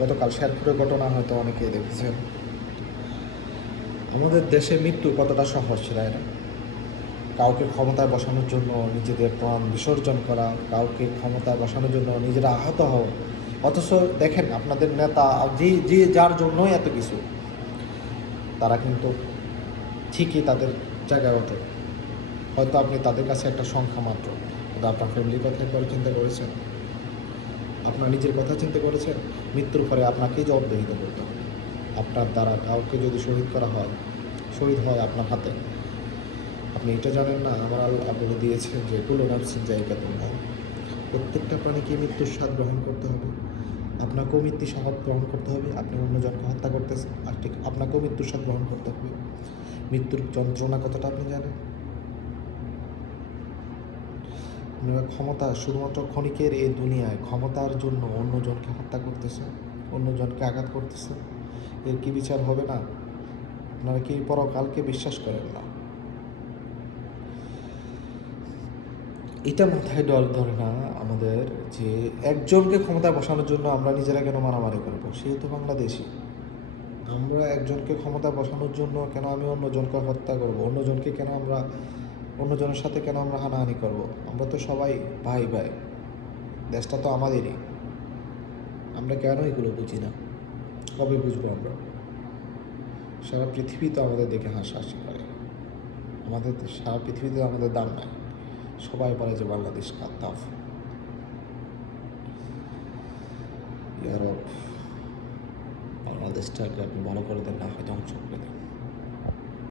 গতকাল শেরপুরের ঘটনা হয়তো অনেকেই দেখেছেন। আমাদের দেশে মৃত্যু কতটা সহজ রায়, কাউকে ক্ষমতায় বসানোর জন্য নিজেদের প্রাণ বিসর্জন করা, কাউকে ক্ষমতায় বসানোর জন্য নিজেরা আহত হওয়া। অথচ দেখেন আপনাদের নেতা যে যে যার জন্যই এত কিছু, তারা কিন্তু ঠিকই তাদের জায়গায় হতো। হয়তো আপনি তাদের কাছে একটা সংখ্যা মাত্র, কিন্তু আপনার ফ্যামিলির কথা একবার চিন্তা করেছেন? আপনার নিজের কথা চিন্তা করেছেন? মৃত্যুর পরে আপনাকেই জবাবদিহিতা করতে হবে। আপনার দ্বারা কাউকে যদি শহীদ করা হয়, শহীদ হয় আপনার হাতে, আপনি এটা জানেন না আমার আল্লাহ বলে দিয়েছেন যে কুল্লু নাফসিন যায়িকাতুল মউত, প্রত্যেকটা প্রাণীকে মৃত্যুর স্বাদ গ্রহণ করতে হবে। আপনাকেও মৃত্যুর স্বাদ গ্রহণ করতে হবে। আপনি অন্যজনকে হত্যা করতেছেন, আর ঠিক আপনাকেও মৃত্যুর স্বাদ গ্রহণ করতে হবে। মৃত্যুর যন্ত্রণা কতটা আপনি জানেন? আপনারা ক্ষমতা শুধুমাত্র ক্ষণিকের এই দুনিয়ায় ক্ষমতার জন্য অন্যজনকে হত্যা করতেছে, অন্যজনকে আঘাত করতেছে। এর কি বিচার হবে না? আপনারা কি পরকালকে বিশ্বাস করেন না? এটা মাথায় ধরে না আমাদের, যে একজনকে ক্ষমতায় বসানোর জন্য আমরা নিজেরা কেন মারামারি করবো? সেহেতু বাংলাদেশি, আমরা একজনকে ক্ষমতায় বসানোর জন্য কেন আমি অন্যজনকে হত্যা করব? অন্যজনকে কেন আমরা অন্যজনের সাথে কেন আমরা হানাহানি করব? আমরা তো সবাই ভাই ভাই, দেশটা তো আমাদেরই। আমরা কেন এগুলো বুঝি না? কবে বুঝবো আমরা? সারা পৃথিবী তো আমাদের দেখে হাসাহাসি করে। আমাদের সারা পৃথিবীতে আমাদের দাম নাই। সবাই বলে যে বাংলাদেশ কাদ্দাফ। ইউরোপ বাংলাদেশটাকে আপনি ভালো করে দেন, না হয় ধ্বংস করে দেন।